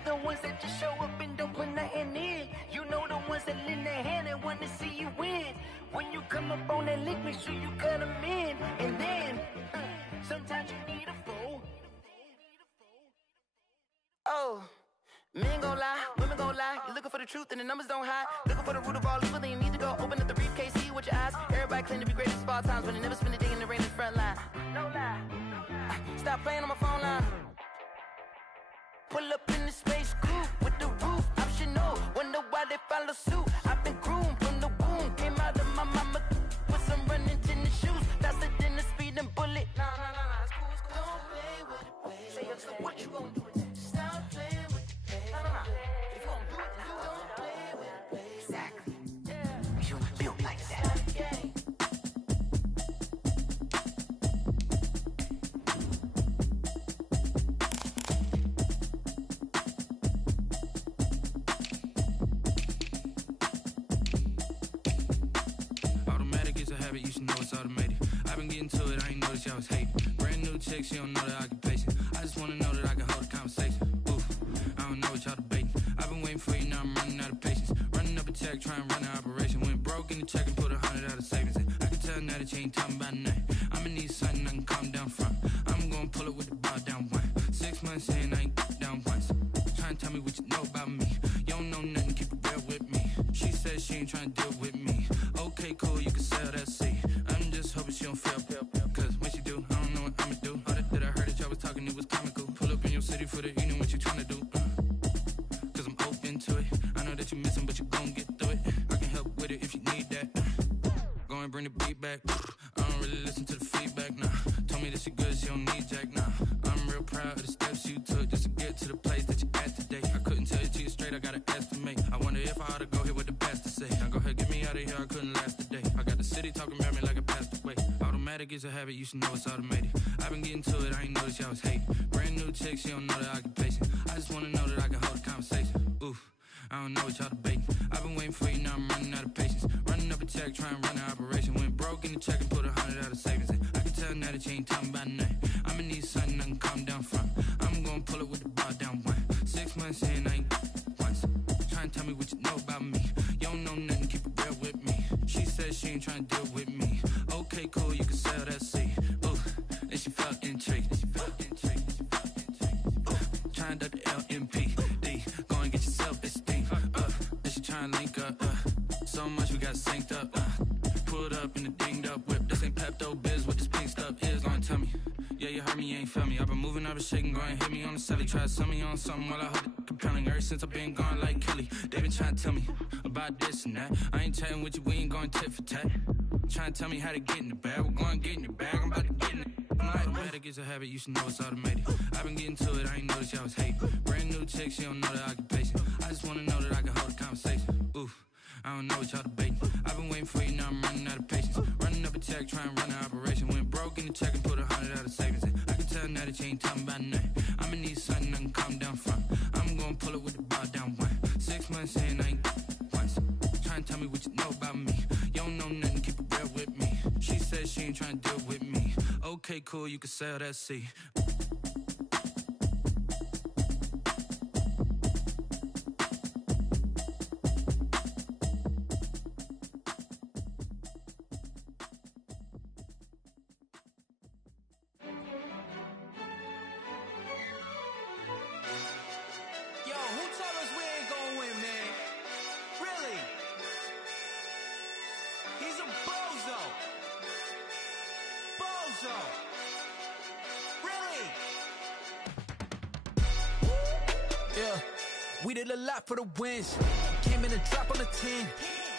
not the ones that just show up and don't put nothing in. You know the ones that lend their hand and want to see you win. When you come up on that lick, make sure you cut them in. And then, sometimes you need a fool. Oh, men gon' lie, women gon' lie. You're looking for the truth and the numbers don't hide. Looking for the root of all evil, then you need to go open up the briefcase, see with your eyes. Everybody claim to be greatest of all times, but they never spend a day in the rain in the front line. No lie. Stop playing on my phone line. Pull up in the space coupe with the roof optional. Wonder why they follow suit. I've been groomed from the womb. Came out of my mama with some running tennis shoes. Faster than the speeding bullet. Nah, it's cool, it's cool. Don't play with it, baby. Say, so what you gon' do with that? Stop playing with it, baby. Nah. If you gon' do it, then you don't play with it, baby. Exactly. Yeah. You built like that. You should know it's automated. I've been getting to it, I ain't noticed y'all was hating. Brand new chick, she don't know the occupation. I just wanna know that I can hold a conversation. Oof, I don't know what y'all debating. I've been waiting for you, now I'm running out of patience. Running up a check, trying to run an operation. Went broke in the check and put 100 out of savings in. I can tell now that you ain't talking about nothing. I'ma need something I can calm down from. I'm gonna pull it with the bar down one. 6 months in, I ain't down once. Trying to tell me what you know about me. You don't know nothing, keep it real with me. She said she ain't trying to deal with me. Okay, cool, you can sell that seat. I'm just hoping she don't fail. Cause when she do, I don't know what I'ma do. All that I heard that y'all was talking, it was comical. Pull up in your city for the evening, what you tryna do? Cause I'm open to it. I know that you missing, but you gon' get through it. I can help with it if you need that. Go and bring the beat back. I don't really listen to the feedback, nah. Told me that she good, she don't need jack, nah. I'm real proud of the steps you took just to get to the place that you at today. I couldn't tell it to you straight, I gotta estimate. I wonder if I ought to go here with the pastor say. Now go ahead, get me out of here, I couldn't last a day. I got the city talking about me like I passed away. Automatic is a habit, you should know it's automated. I've been getting to it, I ain't noticed y'all was hating. Brand new chick, she don't know the occupation. I just wanna know that I can hold a conversation. Oof, I don't know what y'all debating. I've been waiting for you, now I'm running out of patience. Running up a check, trying to run an operation. Went broke in the check and put 100 out of savings in. I can tell now that you ain't talking about nothing. I'ma need something I can calm down from. I'm gonna pull it with the bar down one. 6 months in, I ain't once. Trying to tell me what you know about me. You don't know nothing, keep it real with me. She said she ain't trying to deal with me. Okay, cool, you can sell that seat. Ooh, and she felt intrigued. Trying to the LMPD. Go and get your self-esteem. And she trying to link up. So much we got synced up. Pulled up in the dinged up whip. This ain't Pepto Biz, what this pink stuff is. Gonna tell me. Yeah, you heard me, you ain't felt me. I've been moving, I've been shaking, go and hit me on the celly. Try to sell me on something while I hold it compelling. Ever since I've been gone like Kelly, they been trying to tell me about this and that. I ain't chatting with you, we ain't going tit for tat. Trying to tell me how to get in the bag. We're going to get in your bag, I'm about to get in it. Automatic is a habit, you should know it's automated. I've been getting to it, I ain't noticed y'all was hating. Brand new chick, she don't know the occupation. I just wanna know that I can hold a conversation. Oof, I don't know what y'all debating. I've been waiting for you, now I'm running out of patience. Running up a check, trying to run an operation. Went broke in the check and put 100 out of savings in. I can tell now that you ain't talking about nothing. I'ma need something I can calm down from. I'm gonna pull it with the bar down one. 6 months in, I ain't once. Trying to tell me what you know about me. You don't know nothing, keep it real with me. She said she ain't trying to deal with me. Okay, cool, you can sell that seat. We did a lot for the wins. Came in a drop on the 10.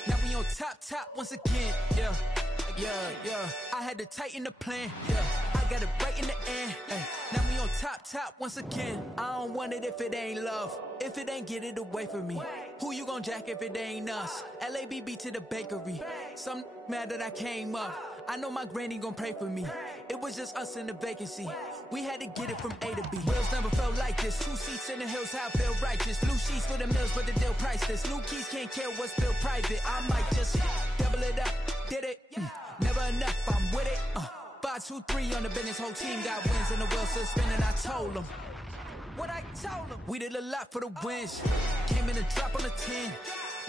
Now we on top once again. Yeah. I had to tighten the plan. Yeah. I got it right in the end. Ay. Now we on top once again. I don't want it if it ain't love. If it ain't, get it away from me. Who you gon' jack if it ain't us? LABB to the bakery. Some mad that I came up. I know my granny gon' pray for me. It was just us in the vacancy. We had to get it from A to B. Wheels never felt like this. 2 seats in the hills, how I feel righteous. Blue sheets for the mills, but the deal priceless. New keys can't care what's built private. I might just double it up. Did it? Never enough, I'm with it. 5, 2, 3 on the business. Whole team got wins and the wheels still spinning. I told them. What I told them. We did a lot for the wins. Came in a drop on the 10.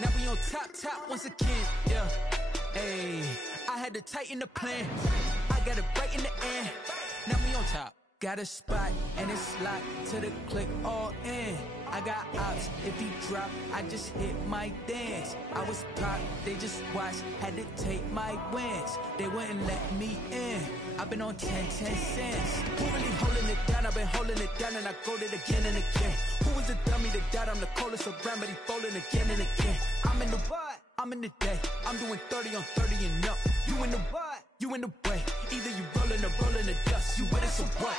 Now we on top once again. Yeah. Hey, I had to tighten the plan. I got it right in the end. Now we on top. Got a spot and it's locked to the click all in. I got ops, if he drop, I just hit my dance. I was pop, they just watched, had to take my wins. They wouldn't let me in. I've been on 10 cents. Who really holding it down? I've been holding it down and I go it again and again. Who was the dummy that died? I'm the coldest around, but he folding again and again. I'm in the what? I'm in the day. I'm doing 30 on 30 and up. You in the what? You in the way. Either you rolling or rolling the dust. You with us or what?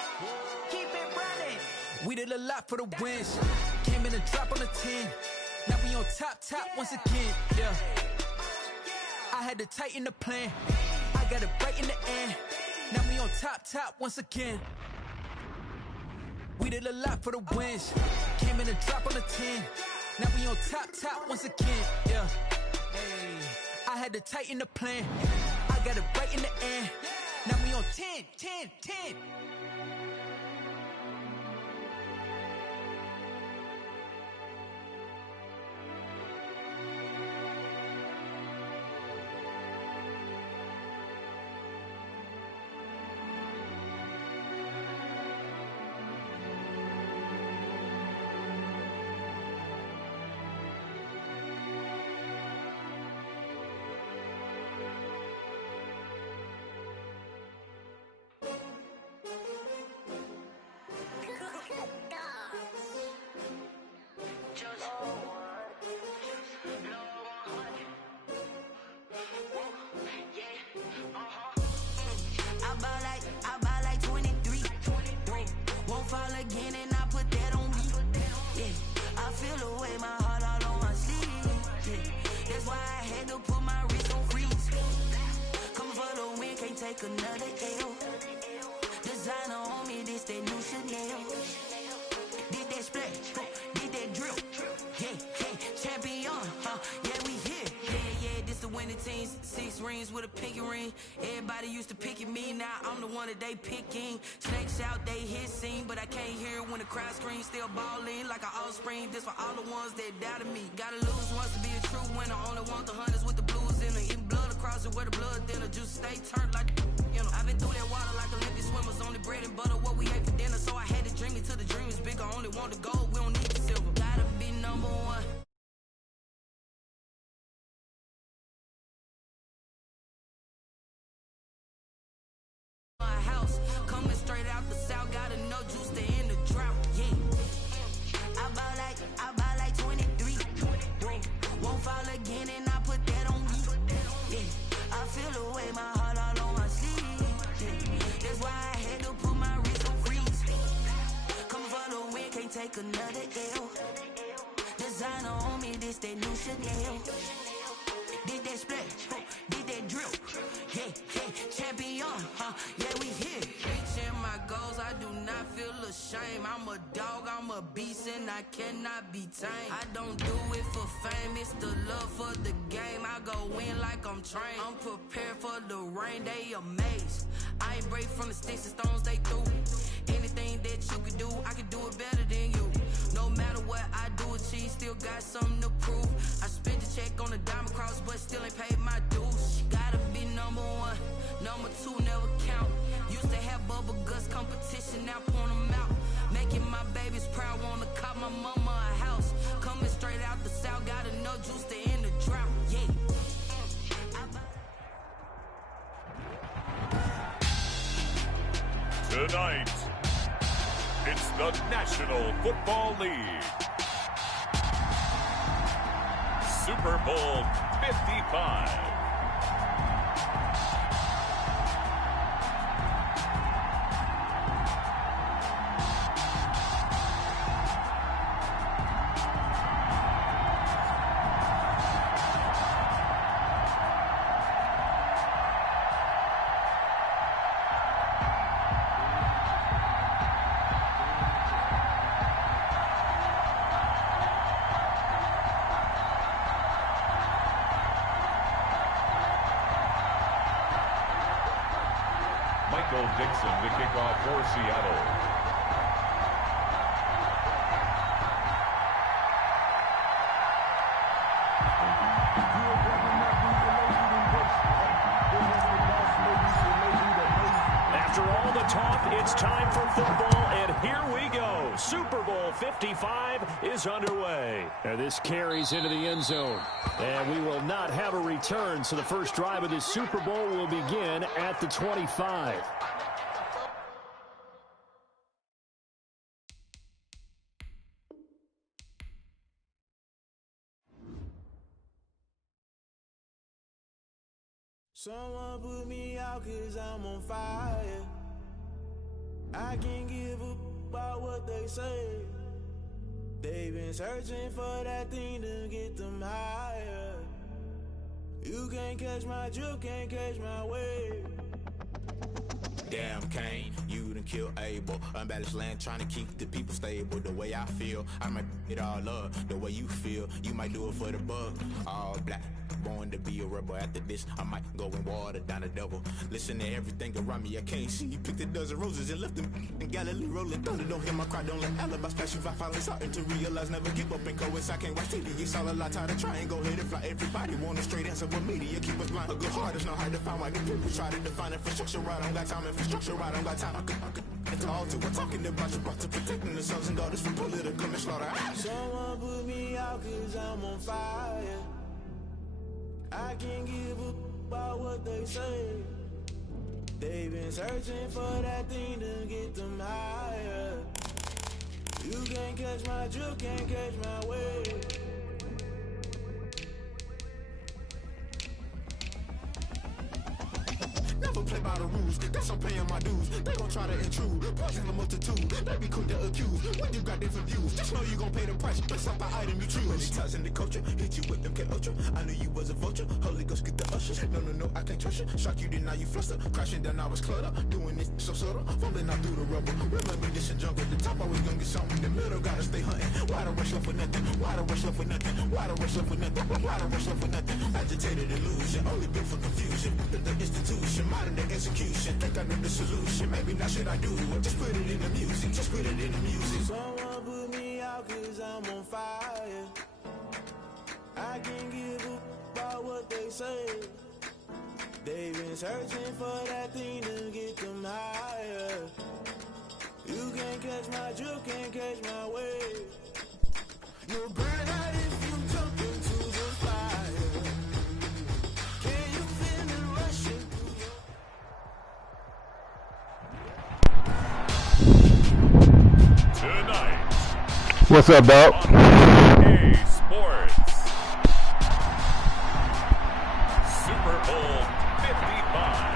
Keep it running. We did a lot for the wins. Came in a drop on the 10. Now we on top once again. Yeah. I had to tighten the plan. I got it right in the end. Now we on top once again. We did a lot for the wins. Came in a drop on the 10. Now we on top once again. Yeah. Hey, I had to tighten the plan. I got it right in the end. Now we on 10. I buy like 23. Won't fall again and I put that on me. Yeah, I feel the way, my heart all on my sleeve. Yeah, that's why I had to put my wrist on freeze. Coming for the win, can't take another L. Designer on me, this that new Chanel. Did that splash, did that drill. Yeah, champion, yeah, we here. Yeah, this the winning team. 6 rings with a pinky ring. Everybody used to pick at me, now I'm the one that they picking. Snakes out, they hit scene, but I can't hear it when the crowd screams. Still balling like an offspring. This for all the ones that doubted me. Gotta lose once to be a true winner. Only want the hunters with the blues in it. Eating blood across it where the blood thinner. Juice stay turned like, you know. I've been through that water like Olympic swimmers. Only bread and butter, what we ate for dinner. So I had to dream it till the dream is bigger. Only want the gold, we don't need the silver. Gotta be number one. Coming straight out the south, gotta know juice to end the drought. Yeah, I buy like 23. Won't fall again and I put that on me. Yeah, I feel the way, my heart all on my sleeve. Yeah, that's why I had to put my wrist on freeze. Coming for the win, can't take another L. Designer on me, this that new Chanel. Did that splash, did that drill. Yeah, champion, yeah, we here. Reaching my goals, I do not feel ashamed. I'm a dog, I'm a beast, and I cannot be tamed. I don't do it for fame, it's the love for the game. I go in like I'm trained. I'm prepared for the rain, they amazed. I ain't break from the sticks and stones they threw. Anything that you could do, I could do it better than you. No matter what I do, achieve, still got something to prove. I spent the check on the diamond cross, but still ain't paid my dues. Gotta be number one, number two never count. Used to have bubble guts competition, now point them out. Making my babies proud, wanna cop my mama a house. Coming straight out the south, gotta know juice to end the drought. Yeah. Tonight, it's the National Football League. Super Bowl 55. Dixon to kick off for Seattle. It's time for football, and here we go. Super Bowl 55 is underway. And this carries into the end zone. And we will not have a return, so the first drive of this Super Bowl will begin at the 25. Someone put me out 'cause I'm on fire. I can't give up about what they say. They've been searching for that thing to get them higher. You can't catch my drift, can't catch my wave. Damn, Kane, you done killed Abel. Unbalanced land, trying to keep the people stable. The way I feel, I might it all up. The way you feel, you might do it for the buck. All black, born to be a rebel. After this, I might go and water down the devil. Listen to everything around me, I can't see. You picked a dozen roses and left them in Galilee rolling thunder. Don't hear my cry, don't let alibis pass you. I finally starting to realize, never give up and coincide. Can't watch TV, it's all a lot. Tired of trying, go ahead and fly. Everybody want a straight answer with media. Keep us blind, a good heart is not hard to find. Why the people try to define infrastructure right? I don't got time, infrastructure right, I don't got time. I could it's all to we're talking about you, brought to protecting the sons and daughters from political slaughter. Someone put me out 'cause I'm on fire. I can't give up about what they say. They've been searching for that thing to get them higher. You can't catch my drift, can't catch my wave. Never play by the rules, that's I'm paying my dues. They gon' try to intrude, poison the multitude. They be quick to accuse, when you got different views. Just know you gon' pay the price, based off the item you choose. Many times in the culture, hit you with them K Ultra. I knew you was a vulture, Holy Ghost get the ushers. No, I can't trust you. Shock you, then now you fluster. Crashing down, I was cluttered. Doing this so subtle, falling out through the rubble. Remember this and jump at the top, always gonna get something. In the middle, gotta stay hunting. Why the rush left for nothing? Why the rush left for nothing? Why the rush left for nothing? Why the rush left for nothing? Agitated illusion, only built for confusion. The institution, modern day execution. Think I know the solution. Maybe now should I do it? Just put it in the music. Just put it in the music. Someone put me out 'cause I'm on fire. I can't give up about what they say. They've been searching for that thing to get them higher. You can't catch my drift, can't catch my wave. You'll burn out if you jump into the fire. Can you feel it rushing through your... Tonight. What's up, dog? EA Sports. Super Bowl 55.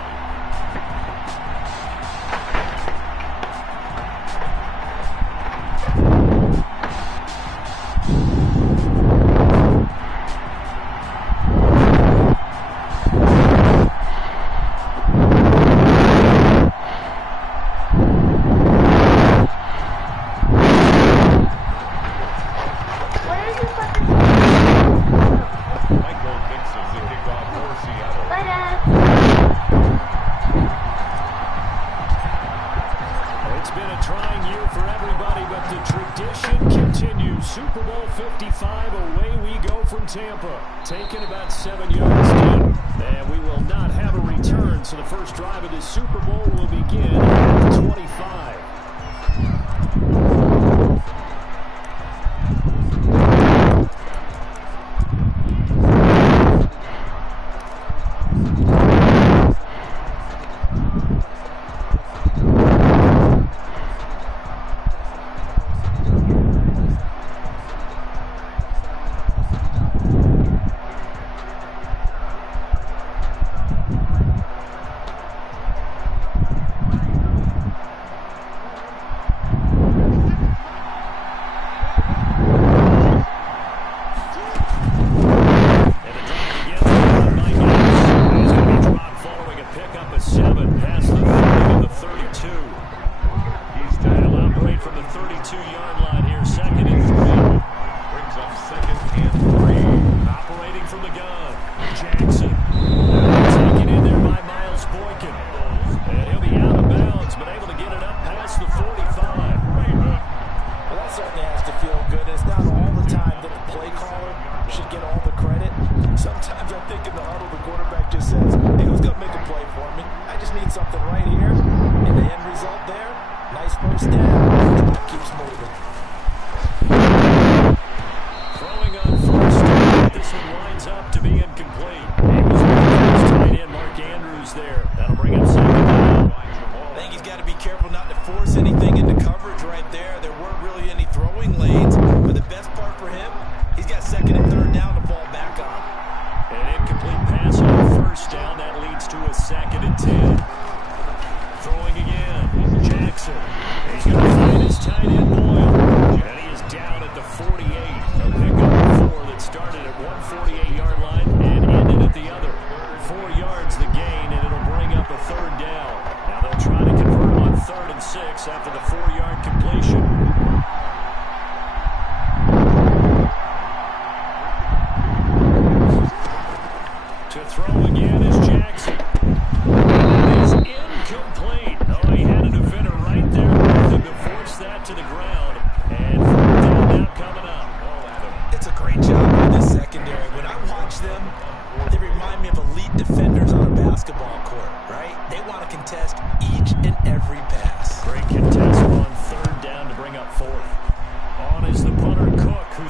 It's been a trying year for everybody, but the tradition continues. Super Bowl 55, away we go from Tampa. Taken about 7 yards deep. And we will not have a return, so the first drive of this Super Bowl will begin at the 25.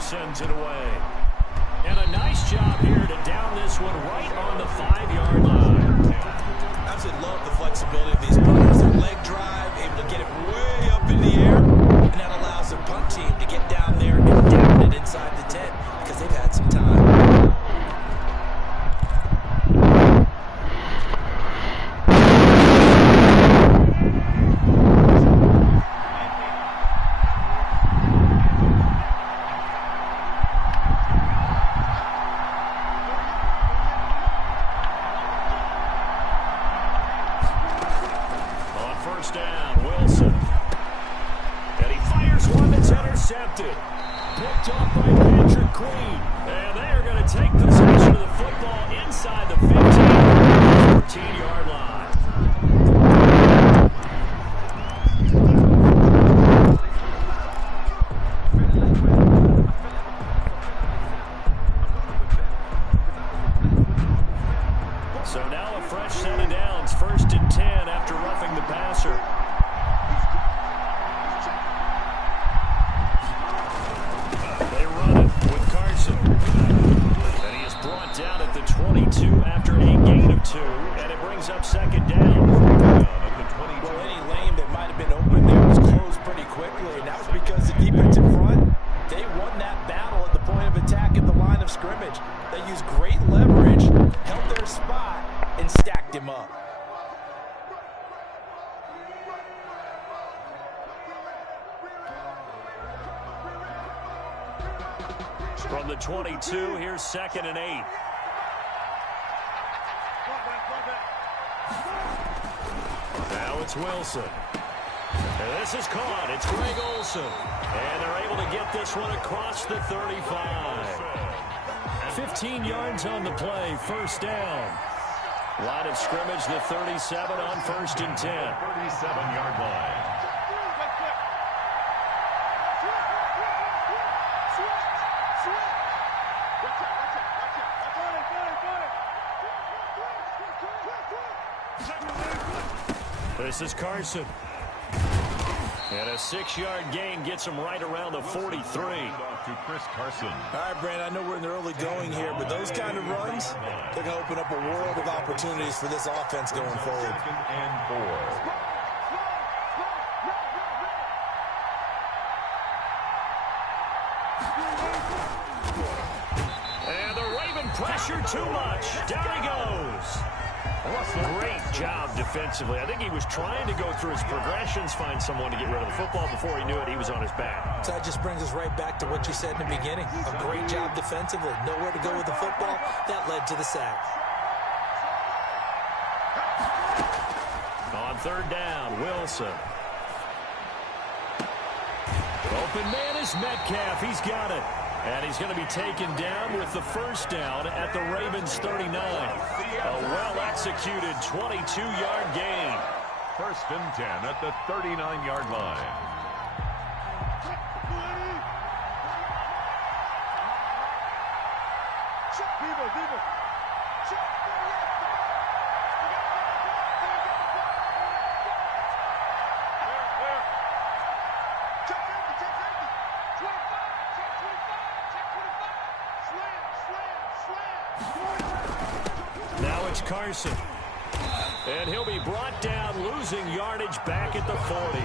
sends it away. And a nice job here to down this one right on the 5-yard line. I absolutely love the flexibility of these punters. Their leg drive, able to get it way up in the air, and that allows their punt team to get down there and down it inside the 10 because they've had some time. Picked off by Patrick Queen. And they are going to take possession of the football inside the 14-yard line. So now a fresh set of downs. 1st and 10 after roughing the passer. Down at the 22 after a gain of 2, and it brings up 2nd down. Well, any lane that might have been open there was closed pretty quickly, and that was because the defense in front, they won that battle at the point of attack at the line of scrimmage. They used great leverage, held their spot, and stacked him up. From the 22, here's 2nd and 8. Now it's Wilson. And this is caught. It's Greg Olsen. And they're able to get this one across the 35. 15 yards on the play, 1st down. Line of scrimmage, the 37 on 1st and 10. 37-yard line. This is Carson. And a 6-yard gain gets him right around the 43. To Chris Carson. All right, Brandon, I know we're in the early going here, but those kind of runs, they're going to open up a world of opportunities for this offense going forward. 2nd and 4. And the Raven pressure too much. Down he goes. Great job defensively. I think he was trying to go through his progressions, find someone to get rid of the football. Before he knew it, he was on his back. So that just brings us right back to what you said in the beginning. A great job defensively. Nowhere to go with the football. That led to the sack. On 3rd down, Wilson. Open man is Metcalf. He's got it. And he's going to be taken down with the 1st down at the Ravens' 39. A well-executed 22-yard gain. 1st and 10 at the 39-yard line. Now it's Carson. And he'll be brought down, losing yardage back at the 40.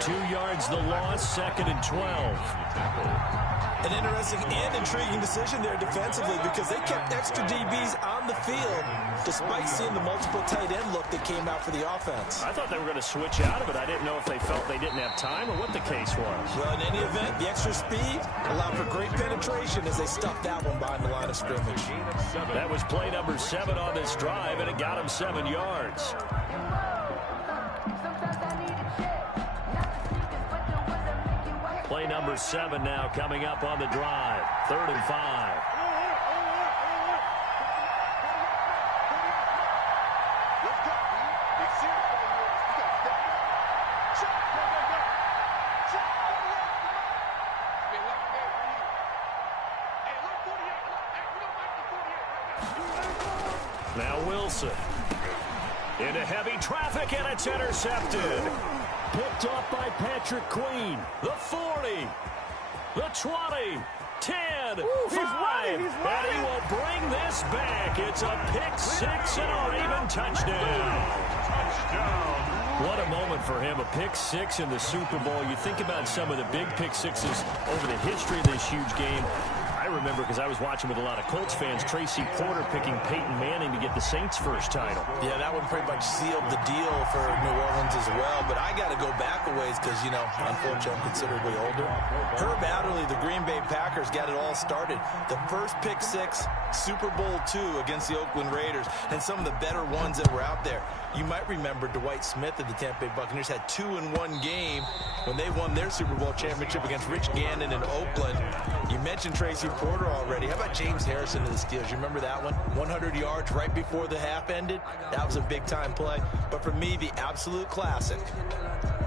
2 yards the loss, 2nd and 12. An interesting and intriguing decision there defensively because they kept extra DBs on the field despite seeing the multiple tight end look that came out for the offense. I thought they were going to switch out of it. I didn't know if they felt they didn't have time or what the case was. Well, in any event, the extra speed allowed for great penetration as they stuffed that one behind the line of scrimmage. That was play number 7 on this drive, and it got him 7 yards. Play number 7 now coming up on the drive. 3rd and 5. Now Wilson. Into heavy traffic, and it's intercepted. Picked off by Patrick Queen. The 40. The 20. 10, 5, and he will bring this back. It's a pick six and a Raven touchdown. What a moment for him, a pick six in the Super Bowl. You think about some of the big pick sixes over the history of this huge game. I remember, because I was watching with a lot of Colts fans, Tracy Porter picking Peyton Manning to get the Saints' first title. Yeah, that one pretty much sealed the deal for New Orleans as well. But I got to go back a ways because, you know, unfortunately, I'm considerably older. Herb Adderley, the Green Bay Packers, got it all started. The first pick six, Super Bowl II against the Oakland Raiders, and some of the better ones that were out there. You might remember Dwight Smith of the Tampa Bay Buccaneers had 2-in-1 game when they won their Super Bowl championship against Rich Gannon in Oakland. You mentioned Tracy Porter already. How about James Harrison of the Steelers? You remember that one? 100 yards right before the half ended? That was a big-time play. But for me, the absolute classic,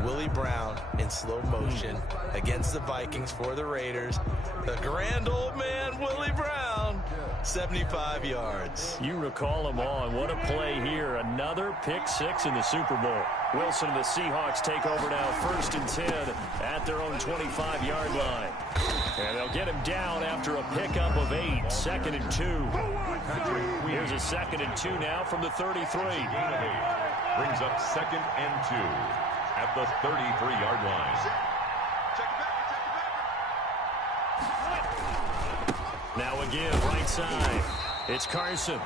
Willie Brown in slow motion against the Vikings for the Raiders. The grand old man, Willie Brown, 75 yards. You recall them all, and what a play here. Another pick six in the Super Bowl. Wilson and the Seahawks take over now, 1st and 10 at their own 25-yard line. And they'll get him down after a pickup of 8, 2nd and 2. Here's a 2nd and 2 now from the 33. Brings up 2nd and 2 at the 33-yard line. Now again, right side. It's Carson.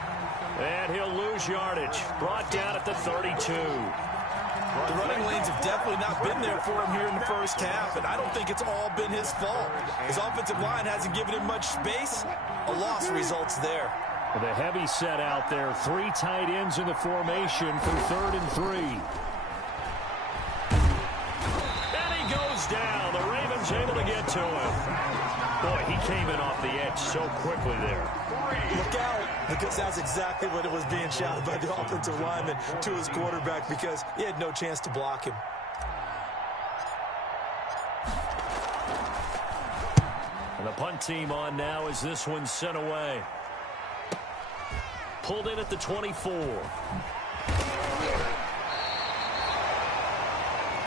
And he'll lose yardage. Brought down at the 32. The running lanes have definitely not been there for him here in the first half, and I don't think it's all been his fault. His offensive line hasn't given him much space. A loss results there. The heavy set out there. 3 tight ends in the formation for 3rd and 3. And he goes down. The Ravens able to get to him. Boy, he came in off the edge so quickly there. Look out, because that's exactly what it was being shouted by the offensive lineman to his quarterback, because he had no chance to block him. And the punt team on now as this one's sent away. Pulled in at the 24.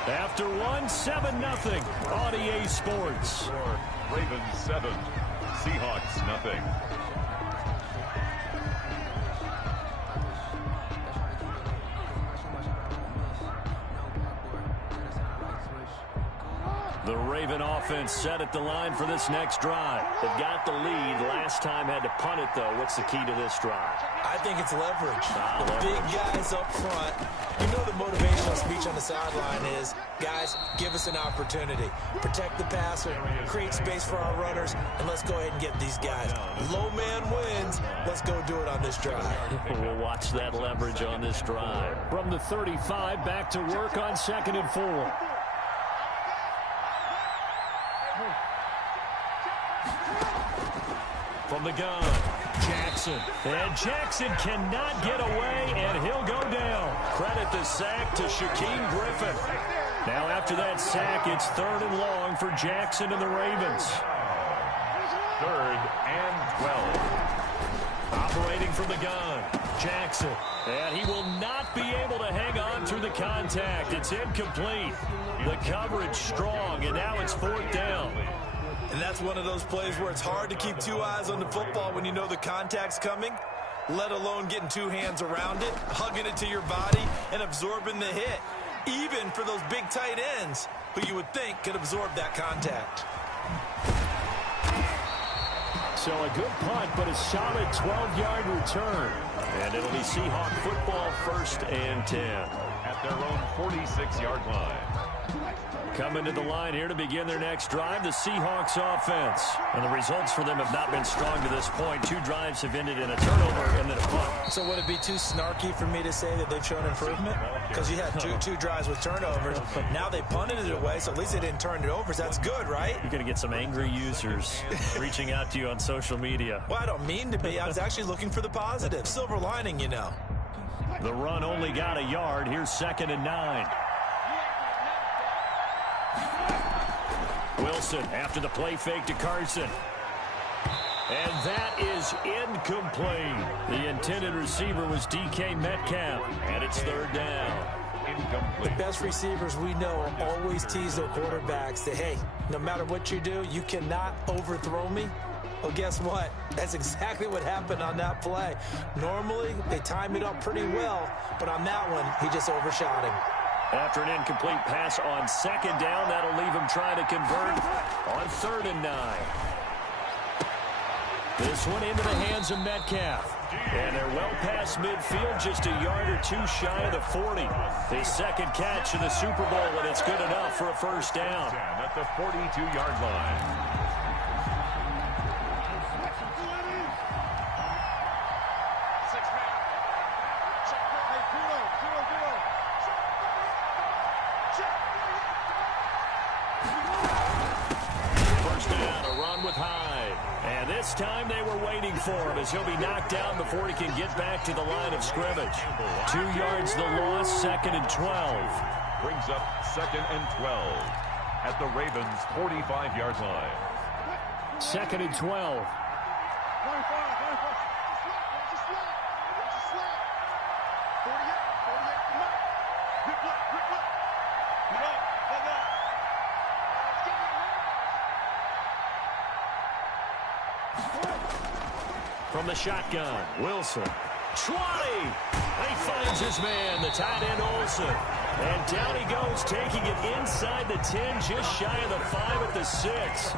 After one, 7-0 on EA Sports. Ravens 7, Seahawks nothing. The Raven offense set at the line for this next drive. They've got the lead. Last time had to punt it, though. What's the key to this drive? I think it's leverage. The big guys up front. You know the motivational speech on the sideline is, guys, give us an opportunity. Protect the passer, create space for our runners, and let's go ahead and get these guys. Low man wins. Let's go do it on this drive. We'll watch that leverage on this drive. From the 35, back to work on 2nd and 4. From the gun, Jackson. And Jackson cannot get away, and he'll go down. Credit the sack to Shaquem Griffin. Now after that sack, it's 3rd and long for Jackson and the Ravens. 3rd and 12. Operating from the gun, Jackson. And he will not be able to hang on through the contact. It's incomplete. The coverage strong, and now it's 4th down. And that's one of those plays where it's hard to keep 2 eyes on the football when you know the contact's coming, let alone getting 2 hands around it, hugging it to your body, and absorbing the hit, even for those big tight ends who you would think could absorb that contact. So a good punt, but a solid 12-yard return. And it'll be Seahawk football, 1st and 10. At their own 46-yard line. Coming to the line here to begin their next drive, the Seahawks offense. And the results for them have not been strong to this point. 2 drives have ended in a turnover and then a punt. So would it be too snarky for me to say that they've shown improvement? Because you had two drives with turnovers. Now they punted it away, so at least they didn't turn it over. So that's good, right? You're going to get some angry users reaching out to you on social media. Well, I don't mean to be. I was actually looking for the positive. Silver lining, you know. The run only got a yard. Here's 2nd and 9. Wilson after the play fake to Carson. And that is incomplete. The intended receiver was DK Metcalf, and it's 3rd down. The best receivers we know always tease their quarterbacks that, hey, no matter what you do, you cannot overthrow me. Well, guess what? That's exactly what happened on that play. Normally, they time it up pretty well, but on that one, he just overshot him. After an incomplete pass on second down, that'll leave him trying to convert on 3rd and 9. This one into the hands of Metcalf. And they're well past midfield, just a yard or two shy of the 40. His second catch in the Super Bowl, and it's good enough for a first down. At the 42-yard line. This time they were waiting for him as he'll be knocked down before he can get back to the line of scrimmage. 2 yards the loss, 2nd and 12. Brings up 2nd and 12 at the Ravens' 45-yard line. 2nd and 12. From the shotgun, Wilson. 20! He finds his man, the tight end Olsen. And down he goes, taking it inside the 10, just shy of the 5 at the 6.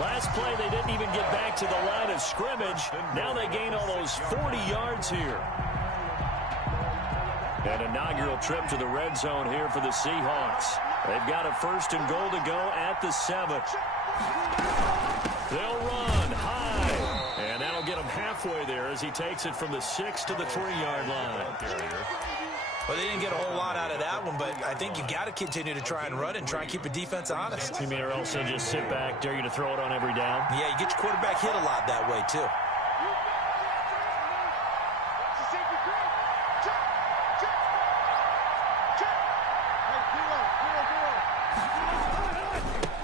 Last play, they didn't even get back to the line of scrimmage. Now they gain almost 40 yards here. An inaugural trip to the red zone here for the Seahawks. They've got a 1st and goal to go at the 7. They'll run high, and that'll get him halfway there as he takes it from the 6 to the 3-yard line. Well, they didn't get a whole lot out of that one, but I think you got to continue to try and run and try and keep the defense honest. You mean, or else they'll just sit back, dare you to throw it on every down? Yeah, you get your quarterback hit a lot that way, too.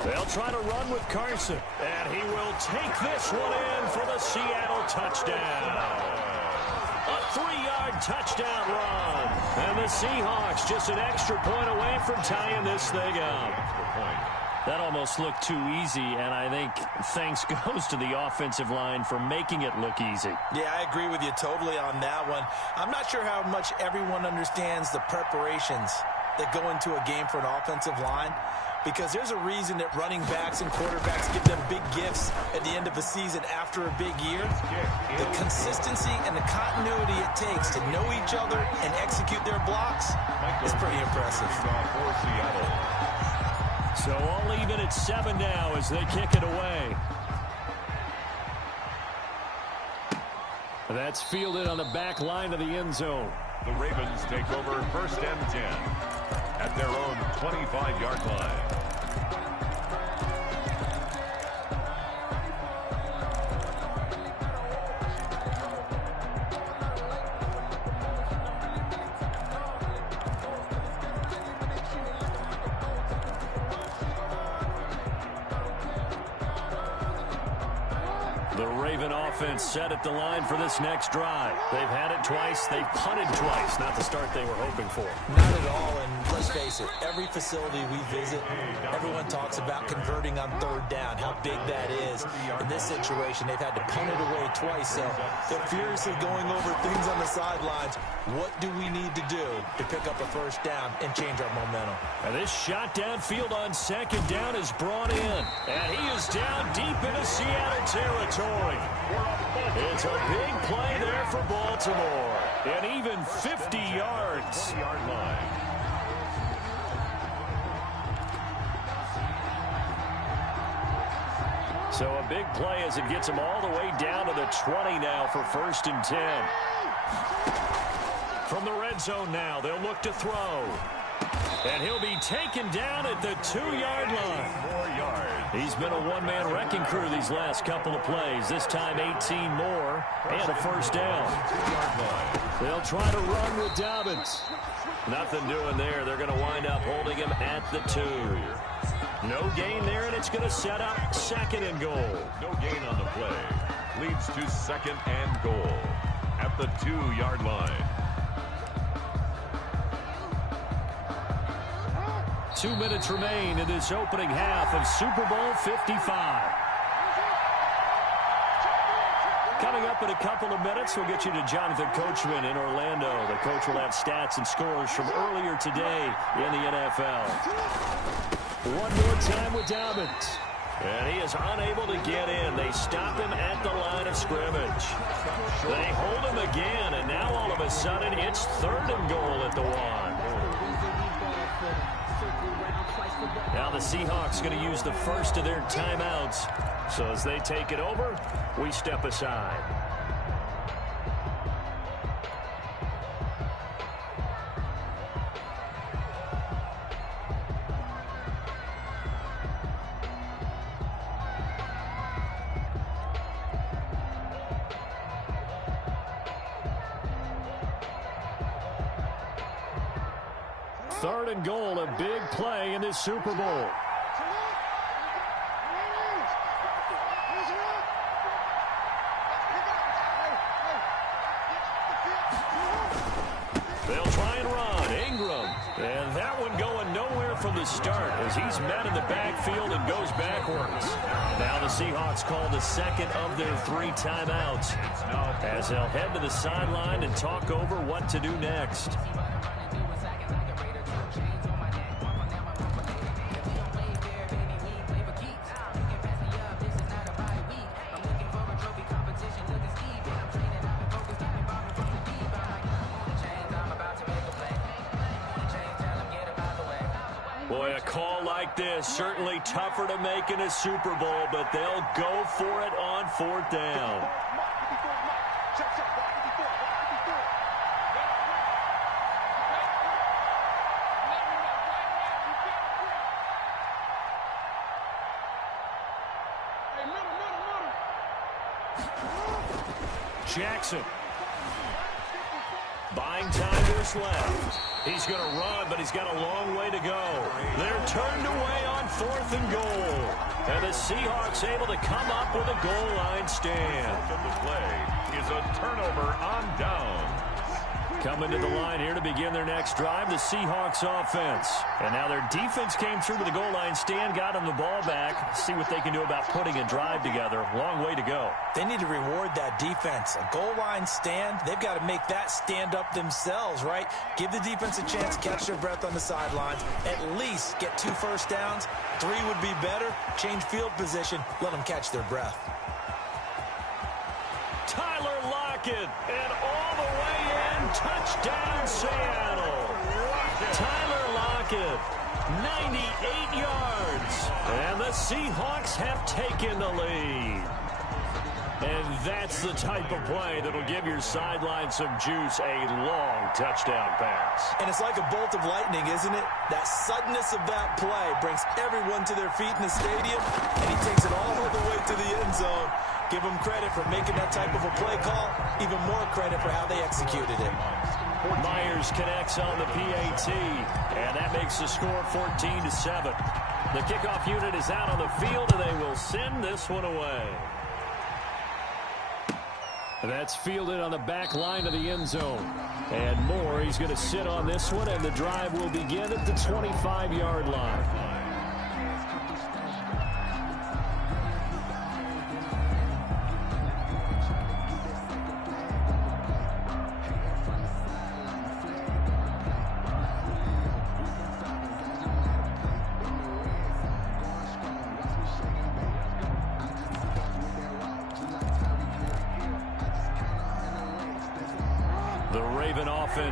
They'll try to run with Carson, and he will take this one in for the Seattle touchdown. A 3-yard touchdown run. And the Seahawks just an extra point away from tying this thing up. That almost looked too easy, and I think thanks goes to the offensive line for making it look easy. Yeah, I agree with you totally on that one. I'm not sure how much everyone understands the preparations that go into a game for an offensive line, because there's a reason that running backs and quarterbacks give them big gifts at the end of the season after a big year. The consistency and the continuity it takes to know each other and execute their blocks is pretty impressive. So all even at 7 now as they kick it away. That's fielded on the back line of the end zone. The Ravens take over 1st and 10 at their own 25-yard line. The Raven offense set at the line for this next drive. They've had it twice. They've punted twice. Not the start they were hoping for. Not at all, and let's face it, every facility we visit, everyone talks about converting on 3rd down, how big that is. In this situation, they've had to punt it away twice, so they're furiously going over things on the sidelines. What do we need to do to pick up a 1st down and change our momentum? And this shot downfield on 2nd down is brought in. And he is down deep into Seattle territory. It's a big play there for Baltimore. And even 50 yards. So a big play as it gets him all the way down to the 20 now for 1st and 10. From the red zone now, they'll look to throw. And he'll be taken down at the 2-yard line. 4 yards. He's been a one-man wrecking crew these last couple of plays. This time 18 more and a 1st down. They'll try to run with Dobbins. Nothing doing there. They're going to wind up holding him at the 2. No gain there, and it's going to set up 2nd and goal. No gain on the play. Leads to 2nd and goal at the 2-yard line. 2 minutes remain in this opening half of Super Bowl 55. Coming up in a couple of minutes, we'll get you to Jonathan Coachman in Orlando. The coach will have stats and scores from earlier today in the NFL. One more time with Dobbins. And he is unable to get in. They stop him at the line of scrimmage. They hold him again, and now all of a sudden it's 3rd and goal at the 1. Now the Seahawks going to use the first of their timeouts. So as they take it over, we step aside. Third and goal, a big play in this Super Bowl. They'll try and run. Ingram. And that one going nowhere from the start as he's met in the backfield and goes backwards. Now the Seahawks call the second of their 3 timeouts as they'll head to the sideline and talk over what to do next. Boy, a call like this, certainly tougher to make in a Super Bowl, but they'll go for it on 4th down. Jackson. Buying time to his left. He's going to run, but he's got a long way to go. They're turned away on 4th and goal. And the Seahawks able to come up with a goal line stand. The play is a turnover on down. Coming to the line here to begin their next drive, the Seahawks offense. And now their defense came through to the goal line stand, got them the ball back. See what they can do about putting a drive together. Long way to go. They need to reward that defense. A goal line stand, they've got to make that stand up themselves, right? Give the defense a chance, catch their breath on the sidelines. At least get 2 first downs. 3 would be better. Change field position. Let them catch their breath. Tyler Lockett, and all the way in, touchdown Seattle. Tyler Lockett, 98 yards, and the Seahawks have taken the lead. And that's the type of play that'll give your sideline some juice, a long touchdown pass. And it's like a bolt of lightning, isn't it? That suddenness of that play brings everyone to their feet in the stadium, and he takes it all the way to the end zone. Give him credit for making that type of a play call. Even more credit for how they executed it. Myers connects on the PAT, and that makes the score 14-7. The kickoff unit is out on the field, and they will send this one away. That's fielded on the back line of the end zone. And Moore, he's going to sit on this one, and the drive will begin at the 25-yard line.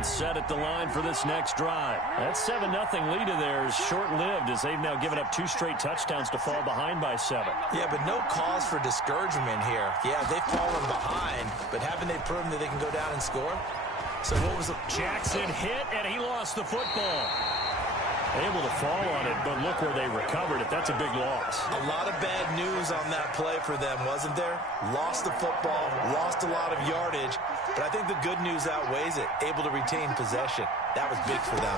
Set at the line for this next drive. That 7-0 lead of theirs short-lived as they've now given up 2 straight touchdowns to fall behind by 7. Yeah, but no cause for discouragement here. Yeah, they've fallen behind, but haven't they proven that they can go down and score? So what was the... Jackson hit, and he lost the football. Able to fall on it, but look where they recovered it. That's a big loss. A lot of bad news on that play for them, wasn't there? Lost the football, lost a lot of yardage, but I think the good news outweighs it. Able to retain possession. That was big for them.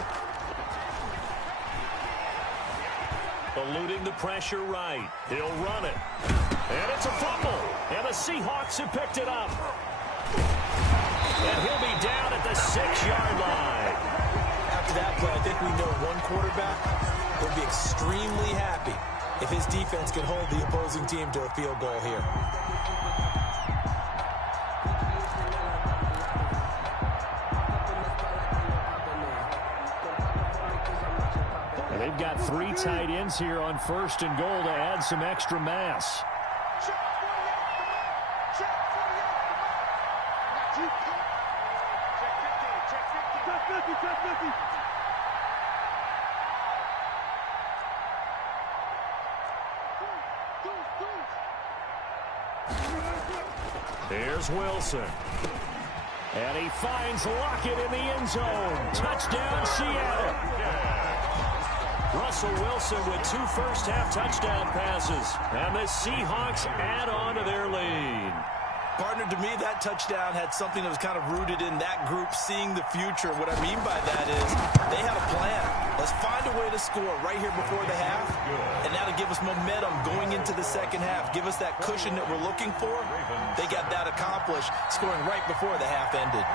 Eluding the pressure right. He'll run it. And it's a fumble. And the Seahawks have picked it up. And he'll be down at the 6-yard line. After that play, I think we know one quarterback will be extremely happy if his defense can hold the opposing team to a field goal here. 3 tight ends here on 1st and goal to add some extra mass. Here's Wilson. And he finds Lockett in the end zone. Touchdown, Seattle. Russell Wilson with 2 first-half touchdown passes. And the Seahawks add on to their lead. Partner, to me, that touchdown had something that was kind of rooted in that group seeing the future. What I mean by that is they had a plan. Let's find a way to score right here before the half, and that'll give us momentum going into the second half. Give us that cushion that we're looking for. They got that accomplished, scoring right before the half ended.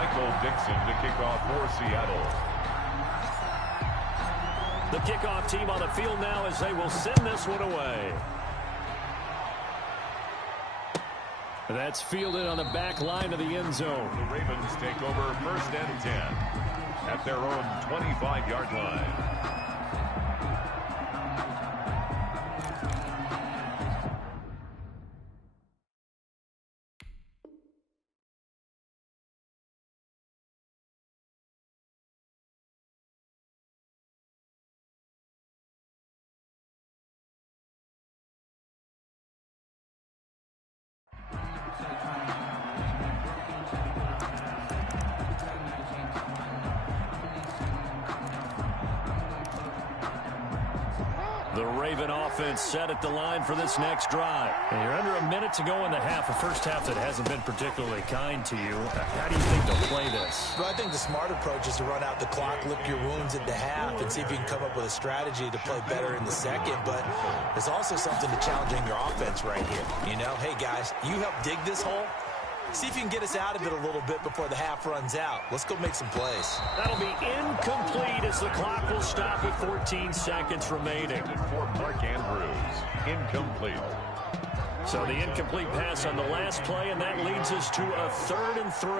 Michael Dixon to kick off for Seattle. The kickoff team on the field now as they will send this one away. That's fielded on the back line of the end zone. The Ravens take over 1st and 10 at their own 25-yard line. The Raven offense set at the line for this next drive. And you're under a minute to go in the half, a first half that hasn't been particularly kind to you. How do you think they'll play this? Well, I think the smart approach is to run out the clock, lick your wounds at the half, and see if you can come up with a strategy to play better in the second. But there's also something to challenging your offense right here. You know, hey, guys, you help dig this hole. See if you can get us out of it a little bit before the half runs out. Let's go make some plays. That'll be incomplete as the clock will stop with 14 seconds remaining. For Mark Andrews, incomplete. So the incomplete pass on the last play, and that leads us to a 3rd and 3.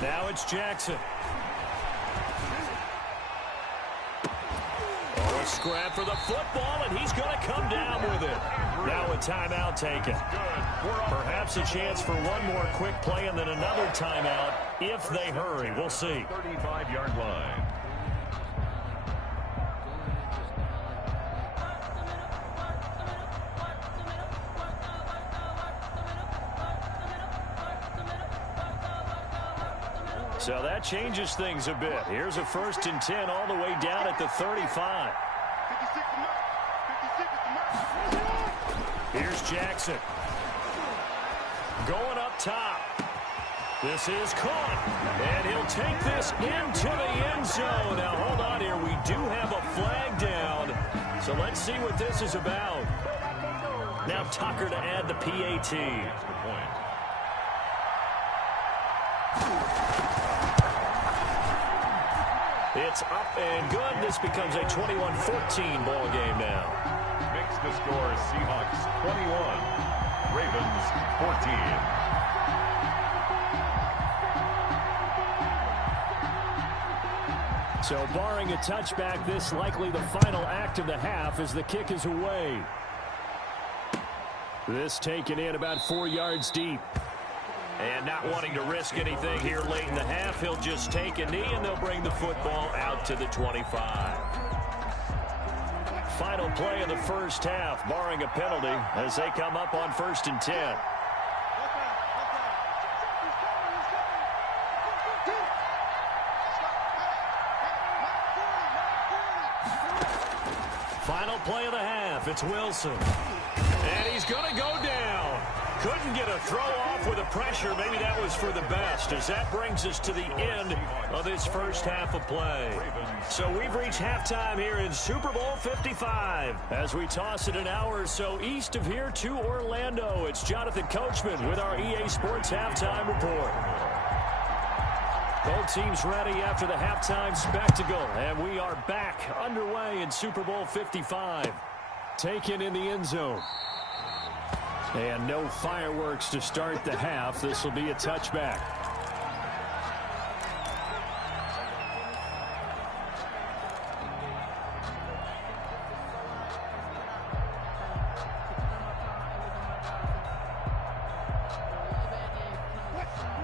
Now it's Jackson. Scrap for the football, and he's going to come down with it. Now a timeout taken. Perhaps a chance for one more quick play and then another timeout if they hurry. We'll see. 35-yard line. So that changes things a bit. Here's a 1st and 10 all the way down at the 35. Here's Jackson. Going up top. This is caught. And he'll take this into the end zone. Now, hold on here. We do have a flag down. So let's see what this is about. Now Tucker to add the PAT. Extra point. It's up and good. This becomes a 21-14 ball game now. Makes the score Seahawks 21, Ravens 14. So barring a touchback, this likely the final act of the half as the kick is away. This taken in about 4 yards deep. And not wanting to risk anything here late in the half, he'll just take a knee and they'll bring the football out to the 25. Final play of the first half, barring a penalty, as they come up on 1st and 10. Final play of the half, it's Wilson. And he's going to go down. Couldn't get a throw off with the pressure. Maybe that was for the best, as that brings us to the end of this first half of play. So we've reached halftime here in Super Bowl 55. As we toss it an hour or so east of here to Orlando, it's Jonathan Coachman with our EA Sports Halftime Report. Both teams ready after the halftime spectacle, and we are back underway in Super Bowl 55. Taken in the end zone. And no fireworks to start the half. This will be a touchback.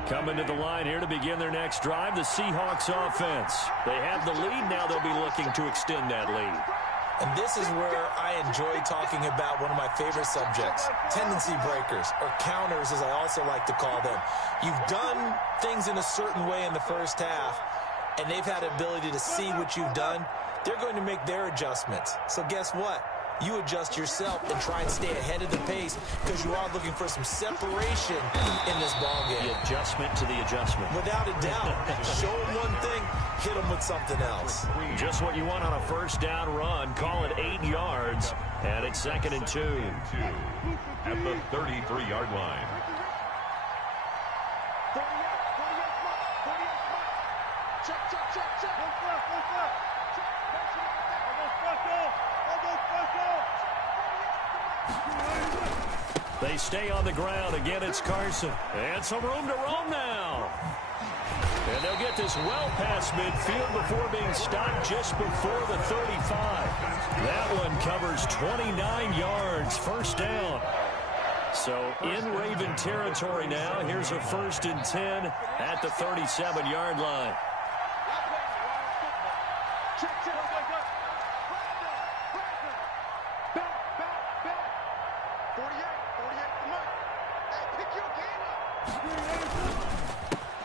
Coming to the line here to begin their next drive, the Seahawks offense. They have the lead. Now they'll be looking to extend that lead. And this is where I enjoy talking about one of my favorite subjects, tendency breakers, or counters as I also like to call them. You've done things in a certain way in the first half, and they've had the ability to see what you've done. They're going to make their adjustments. So guess what? You adjust yourself and try and stay ahead of the pace because you are looking for some separation in this ballgame. The adjustment to the adjustment. Without a doubt. Show them one thing, hit them with something else. Just what you want on a first down run. Call it 8 yards, and it's 2nd and 2. At the 33-yard line. They stay on the ground. Again, it's Carson. And some room to roam now. And they'll get this well past midfield before being stopped just before the 35. That one covers 29 yards. First down. So in Raven territory now. Here's a 1st and 10 at the 37-yard line.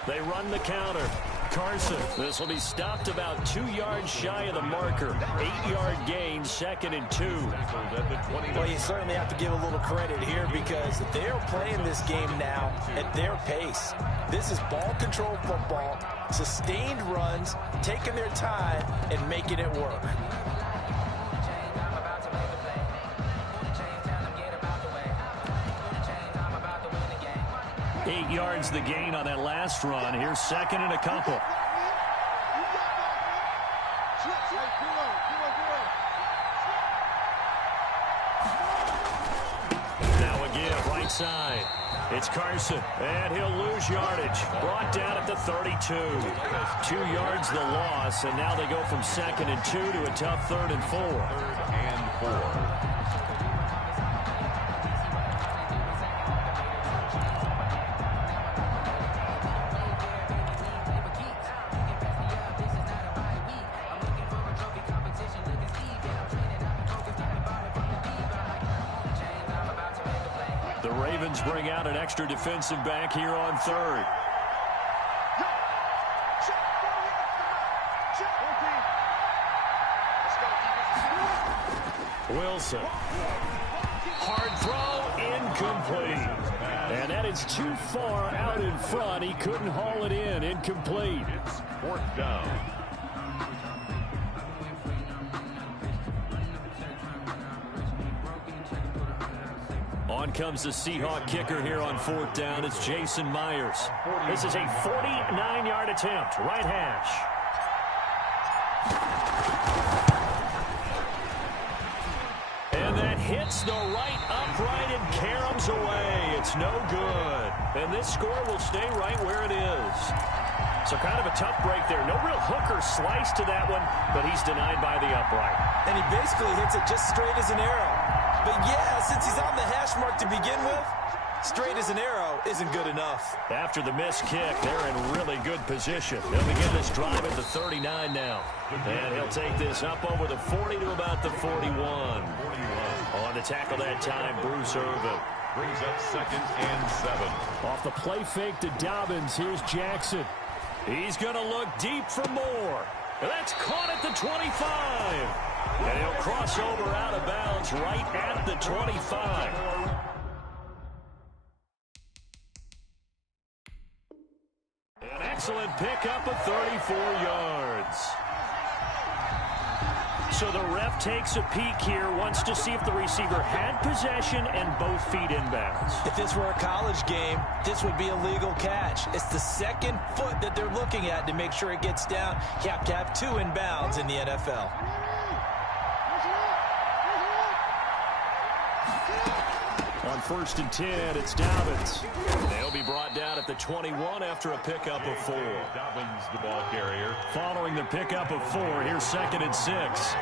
They run the counter. Carson. This will be stopped about 2 yards shy of the marker. 8-yard gain, 2nd and 2. Well, you certainly have to give a little credit here because they're playing this game now at their pace. This is ball control football, sustained runs, taking their time, and making it work. Eight yards the gain on that last run. Here's 2nd and a couple. Now again, right side. It's Carson, and he'll lose yardage. Brought down at the 32. 2 yards the loss, and now they go from 2nd and 2 to a tough 3rd and 4. 3rd and 4. The Ravens bring out an extra defensive back here on 3rd. Wilson. Hard throw, incomplete. And that is too far out in front. He couldn't haul it in. Incomplete. It's 4th down. On comes the Seahawk kicker here on 4th down. It's Jason Myers. This is a 49-yard attempt. Right hash. And that hits the right upright and caroms away. It's no good. And this score will stay right where it is. So kind of a tough break there. No real hooker slice to that one, but he's denied by the upright. And he basically hits it just straight as an arrow. But yeah, since he's on the hash mark to begin with, straight as an arrow isn't good enough. After the missed kick, they're in really good position. They'll begin this drive at the 39 now. And he'll take this up over the 40 to about the 41. On to tackle that time, Bruce Irvin. Brings up 2nd and 7. Off the play fake to Dobbins, here's Jackson. He's going to look deep for more. And that's caught at the 25. And he'll cross over out of bounds right at the 25. An excellent pickup of 34 yards. So the ref takes a peek here, wants to see if the receiver had possession and both feet inbounds. If this were a college game, this would be a legal catch. It's the second foot that they're looking at to make sure it gets down. You have to have 2 inbounds in the NFL. On 1st and 10, it's Dobbins. They'll be brought down at the 21 after a pickup of 4. Dobbins, the ball carrier. Following the pickup of 4, here's 2nd and 6.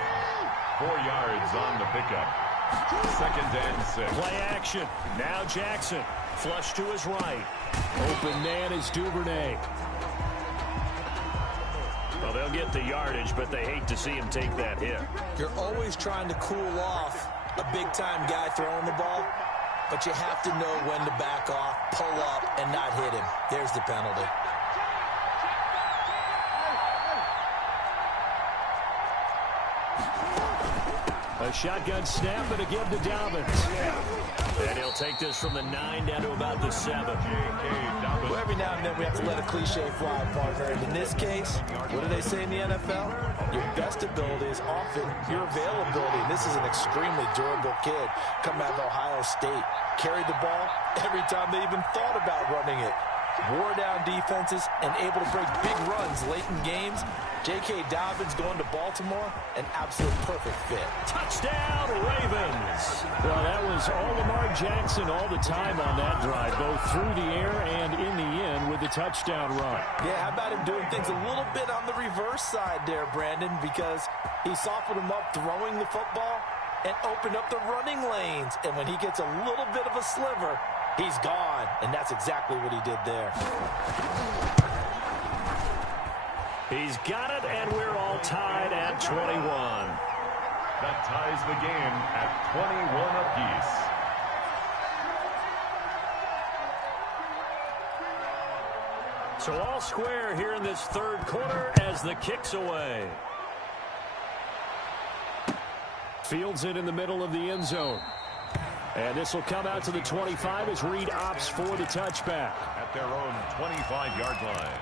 4 yards on the pickup. 2nd and 6. Play action. Now Jackson. Flush to his right. Open man is Duvernay. Well, they'll get the yardage, but they hate to see him take that hit. You're always trying to cool off a big-time guy throwing the ball, but you have to know when to back off, pull up, and not hit him. There's the penalty. A shotgun snap and again to Dobbins. And he'll take this from the 9 down to about the 7. Well, every now and then we have to let a cliche fly, partner. And in this case, what do they say in the NFL? Your best ability is often your availability. And this is an extremely durable kid coming out of Ohio State. Carried the ball every time they even thought about running it. Wore down defenses and able to break big runs late in games. J.K. Dobbins going to Baltimore, an absolute perfect fit. Touchdown, Ravens. Well, that was all Lamar Jackson all the time on that drive, both through the air and in the end with the touchdown run. Yeah, how about him doing things a little bit on the reverse side there, Brandon, because he softened him up throwing the football and opened up the running lanes. And when he gets a little bit of a sliver, he's gone, and that's exactly what he did there. He's got it, and we're all tied at 21. That ties the game at 21 apiece. So all square here in this third quarter as the kick's away. Fields it in the middle of the end zone. And this will come out to the 25 as Reed opts for the touchback. At their own 25-yard line.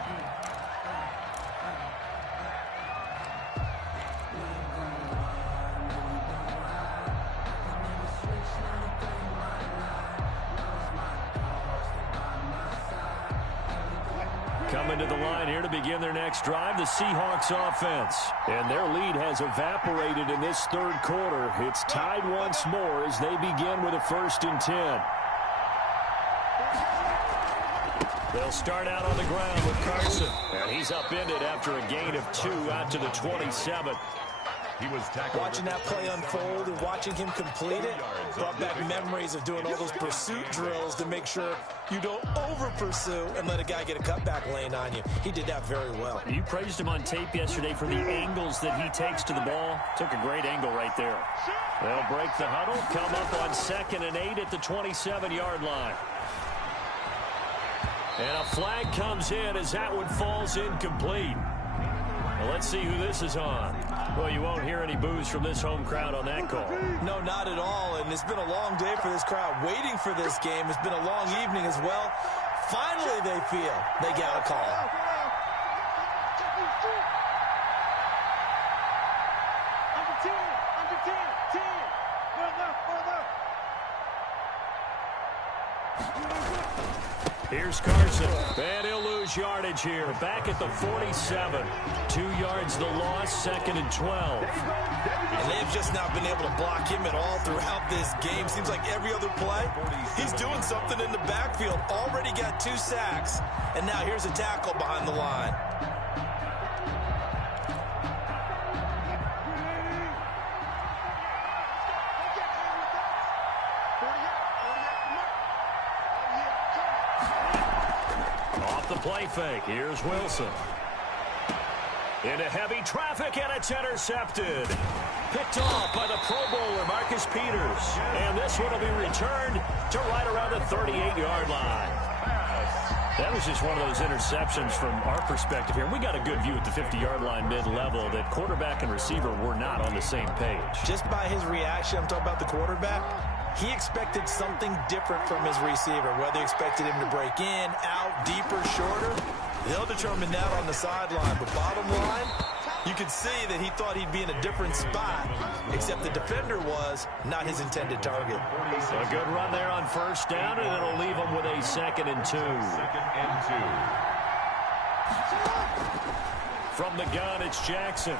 Coming to the line here to begin their next drive, the Seahawks offense. And their lead has evaporated in this third quarter. It's tied once more as they begin with a 1st and 10. They'll start out on the ground with Carson. And he's upended after a gain of 2 out to the 27. He was tackled. Watching that play unfold and watching him complete it brought back memories of doing all those pursuit drills to make sure you don't over-pursue and let a guy get a cutback lane on you. He did that very well. You praised him on tape yesterday for the angles that he takes to the ball. Took a great angle right there. They'll break the huddle, come up on 2nd and 8 at the 27-yard line. And a flag comes in as that one falls incomplete. Well, let's see who this is on. Well, you won't hear any boos from this home crowd on that call. No, not at all. And it's been a long day for this crowd waiting for this game. It's been a long evening as well. Finally, they feel they got a call. Here's Carson. And he'll lose yardage here. Back at the 47. 2 yards the loss, 2nd and 12. And they've just not been able to block him at all throughout this game. Seems like every other play, he's doing something in the backfield. Already got 2 sacks. And now here's a tackle behind the line. Play fake. Here's Wilson. Into heavy traffic, and it's intercepted. Picked off by the Pro Bowler, Marcus Peters. And this one will be returned to right around the 38-yard line. That was just one of those interceptions from our perspective here. We got a good view at the 50-yard line mid-level that quarterback and receiver were not on the same page. Just by his reaction, I'm talking about the quarterback, he expected something different from his receiver, whether he expected him to break in, out, deeper, shorter. They'll determine that on the sideline. But bottom line, You could see that he thought he'd be in a different spot, except the defender was not his intended target. A good run there on first down, and it'll leave him with a 2nd and 2. 2nd and 2. From the gun, it's Jackson.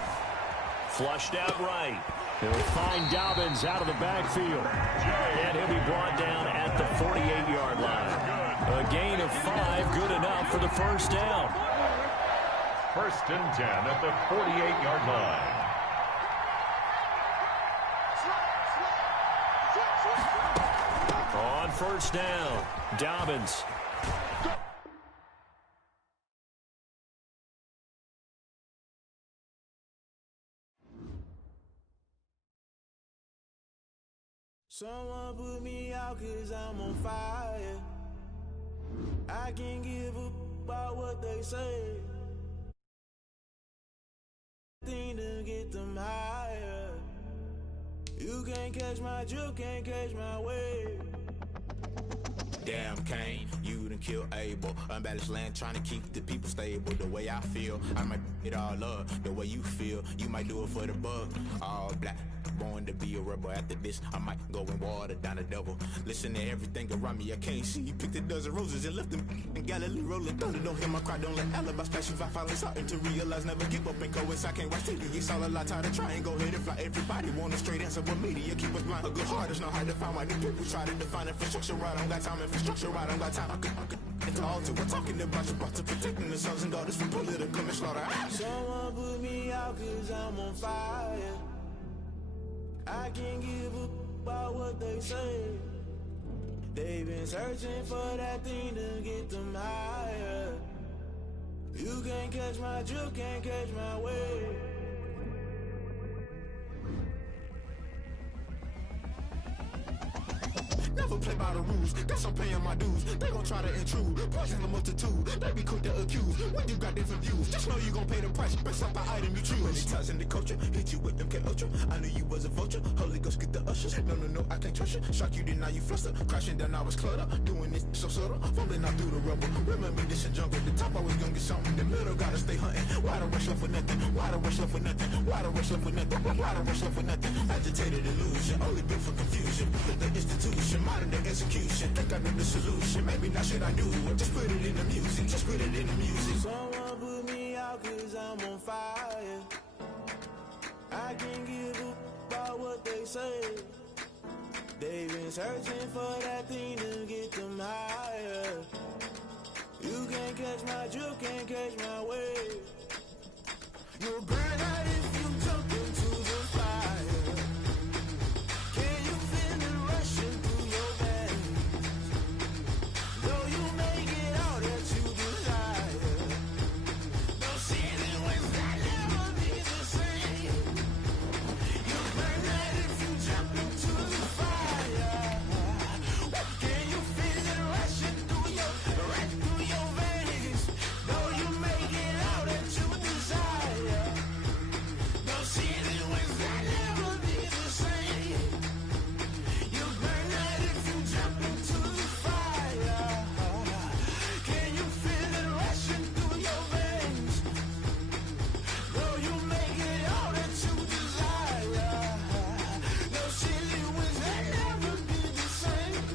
Flushed out right. He'll find Dobbins out of the backfield. And he'll be brought down at the 48-yard line. A gain of 5, good enough for the first down. 1st and 10 at the 48-yard line. On first down, Dobbins. Someone put me out 'cause I'm on fire. I can't give up about what they say. Thing to get them higher. You can't catch my drift, can't catch my wave. Damn, Kane, you done kill Abel. Unbalanced land, trying to keep the people stable. The way I feel, I might it all up. The way you feel, you might do it for the buck. All black, born to be a rebel. After this, I might go and water down the devil. Listen to everything around me, I can't see. You picked a dozen roses and left them in Galilee rolling thunder. Don't hear my cry, don't let alibis pass you. I finally starting to realize, never give up and coincide. Can't watch TV, it's all a lot. Tired of trying, go ahead and fly. Everybody want a straight answer with media, keep us blind. A good heart is not hard to find. Why do people try to define infrastructure right? I don't got time, infrastructure right, I don't got time. I could it's all to we're talking about you, about to protecting the sons and daughters from political manslaughter. Someone put me out 'cause I'm on fire. I can't give up about what they say. They've been searching for that thing to get them higher. You can't catch my drift, can't catch my wave. Never play by the rules, guess I'm paying my dues. They gon' try to intrude, poison the multitude. They be quick to accuse, when you got different views. Just know you gon' pay the price, based off the item you choose. Many times in the culture, hit you with them K-Ultra. I knew you was a vulture, Holy Ghost get the ushers. No, I can't trust you. Shock you, then now you fluster. Crashing down, I was cluttered. Doing this so subtle, fumbling out through the rubble. Remember this in jungle, the top I was gonna get something. The middle gotta stay hunting. Why the rush left for nothing? Why the rush left for nothing? Why the rush left for nothing? Why the rush left for nothing? Agitated illusion, only built for confusion. The institution, modern day execution. Think I know the solution, maybe not shit I do. Just put it in the music, just put it in the music. Someone put me out 'cause I'm on fire. I can't give up about what they say. They've been searching for that thing to get them higher. You can't catch my drift, can't catch my wave. You'll burn out if you jump into the fire. Can you feel it rushing through your veins? Though you make it all that you desire. No ceiling when that never be the same. You'll burn out if you jump into the fire. Can you feel it rushing through your veins? Though you make it all that you desire. No ceiling when that never be the same. You burn out if you jump into the fire. Can you feel it rushing through your veins? Though you make it all that you desire. No ceiling when that never be the same.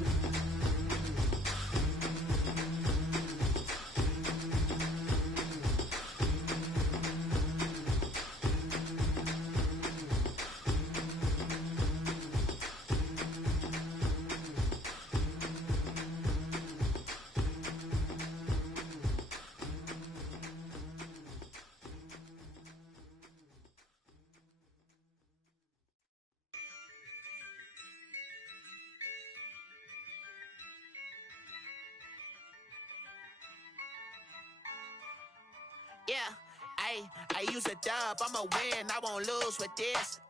Yeah, I use a dub, I'ma win, I won't lose with this.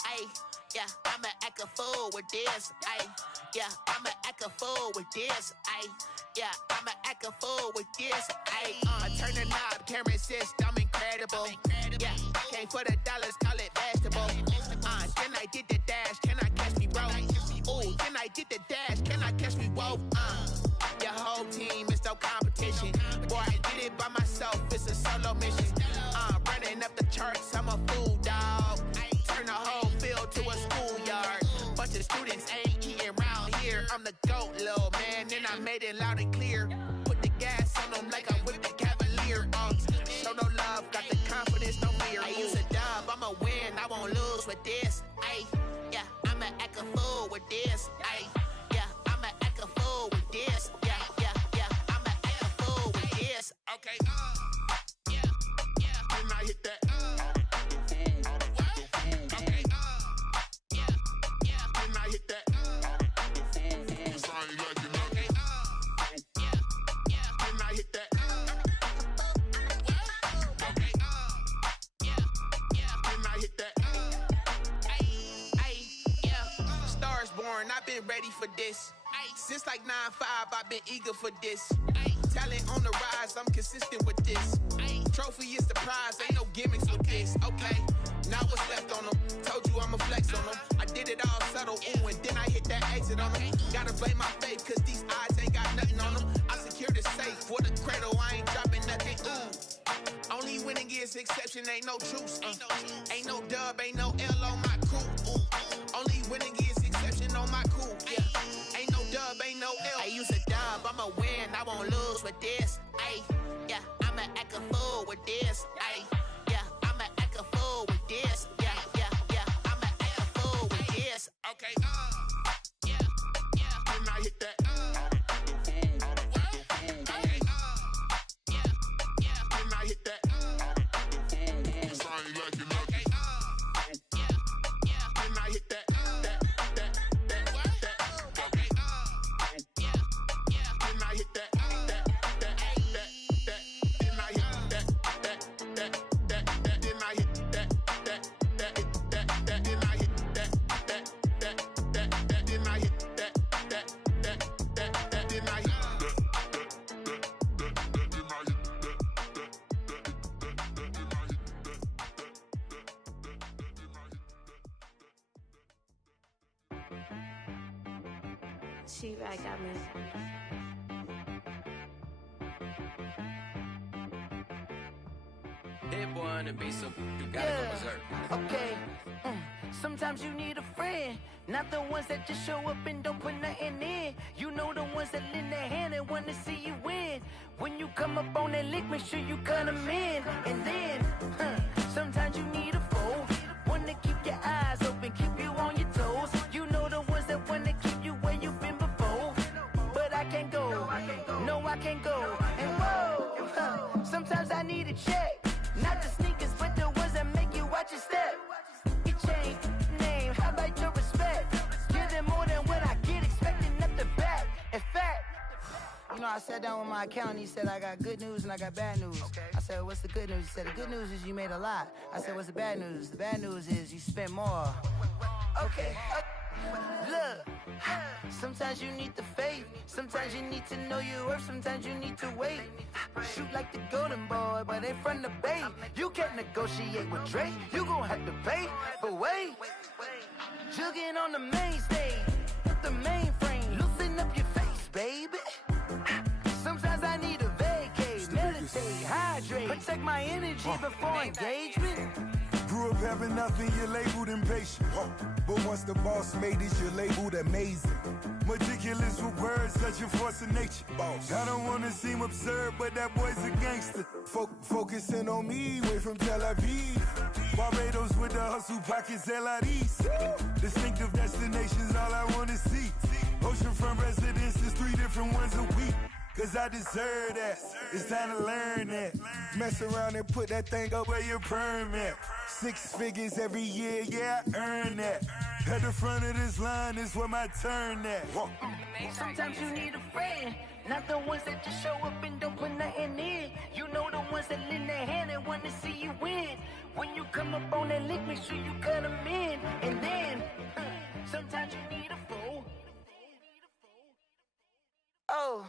Yeah, I'ma act a fool with this. Yeah, I'ma act a fool with this. Yeah, I'ma act a fool with this. Turn the knob, camera assist, I'm incredible. Yeah, came for the dollars, call it vegetable. Then I did the dash, can I catch me, bro? Ooh, then I did the dash, can I catch me, whoa? Your whole team is no competition. Boy, I did it by myself, it's a solo mission. Running up the charts, I'm a fool, dog. Turn the whole field to a schoolyard. Bunch of students ain't eating round here. I'm the GOAT, little man, and I made it loud and clear. Put the gas on them like I whipped the Cavalier. Show no love, got the confidence, no fear. I use a dub, I'ma win, I won't lose with this. Ay, yeah, I'ma act a fool with this. Ay, yeah, I'ma act a fool with this. Yeah, yeah, yeah, I'ma act a fool with this. Okay, yeah, yeah, and I hit that. Okay, yeah, yeah, and I hit that. Cause I ain't like it. Okay, yeah, yeah, and I hit that. Okay, yeah, yeah, and I hit that. Ay, yeah, Stars born, I've been ready for this. Since like 9-5, I've been eager for this. Talent on the rise, I'm consistent with this. Trophy is the prize, ain't no gimmicks with this. Okay, now what's left on them? Told you I'ma flex on them. I did it all subtle, ooh, and then I hit that exit on them. Gotta blame my faith, cause these odds ain't got nothing on them. I secure the safe for the cradle, I ain't dropping nothing, ooh. Only winning is exception, ain't no truce. Ain't no dub, ain't no L on my crew, ooh. Only winning is exception on my cool, yeah. Ain't no dub, ain't no L. I use a dub, I'ma win, I won't lose with this. Ay, yeah, I'ma act a fool with this. Ay, yeah, I'ma act a fool with this. Yeah, yeah, yeah, I'ma act a fool with this. Okay, yeah, yeah, and I hit that. Okay, yeah, yeah, and I hit that. Cause I ain't like it. Okay, yeah, yeah, and I hit that. She right got me. Hit boy on the beat, so you gotta go berserk. Okay. Sometimes you need a friend, not the ones that just show up and don't put nothing in. You know the ones that lend their hand and want to see you win. When you come up on that lick, make sure you cut them in. And then, sometimes you need a foe, one to keep your eyes open, keep you on your toes. You know the ones that want to keep you where you've been before. But I can't go, no I can't go. And whoa, sometimes I need a check. Not the sneakers, but the ones that make you watch your step. You change name, how about your respect? Give them more than what I get, expecting up the back. In fact, you know, I sat down with my accountant, he said, I got good news and I got bad news. I said, what's the good news? He said, the good news is you made a lot. I said, what's the bad news? The bad news is you spent more. Okay. Look, sometimes you need the faith, sometimes you need to know your worth, sometimes you need to wait. Shoot like the golden boy, but ain't from the bay. You can't negotiate with Drake, you gon' have to pay. But wait, jugging on the main stage, the mainframe, loosen up your face, baby. Sometimes I need a vacate, meditate, hydrate, protect my energy before engagement. Grew up having nothing, you're labeled impatient. But once the boss made it, you're labeled amazing. Meticulous with words, such a force of nature. I don't wanna seem absurd, but that boy's a gangster. Focusing on me, way from Tel Aviv. Barbados with the hustle pockets, LIDs. Distinctive destinations, all I wanna see. Oceanfront residences, 3 different ones a week. Cause I deserve that, it's time to learn that. Mess around and put that thing up where your permit. 6 figures every year, yeah, I earn that. At the front of this line is where my turn at. Sometimes you need a friend, not the ones that just show up and don't put nothing in. You know the ones that lend their hand and want to see you win. When you come up on that lick, make sure you cut them in. And then, sometimes you need a fool. Oh.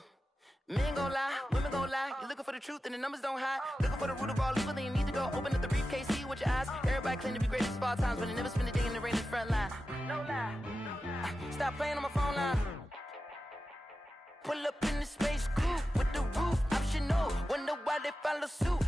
Men gon' lie, women gon' lie. You're looking for the truth and the numbers don't hide. Looking for the root of all evil, then you need to go open up the briefcase, see with your eyes. Everybody claim to be greatest of all times, but they never spend a day in the rain in the front line. No lie. Stop playing on my phone line. Pull up in the space coupe with the roof optional. Wonder why they follow suit.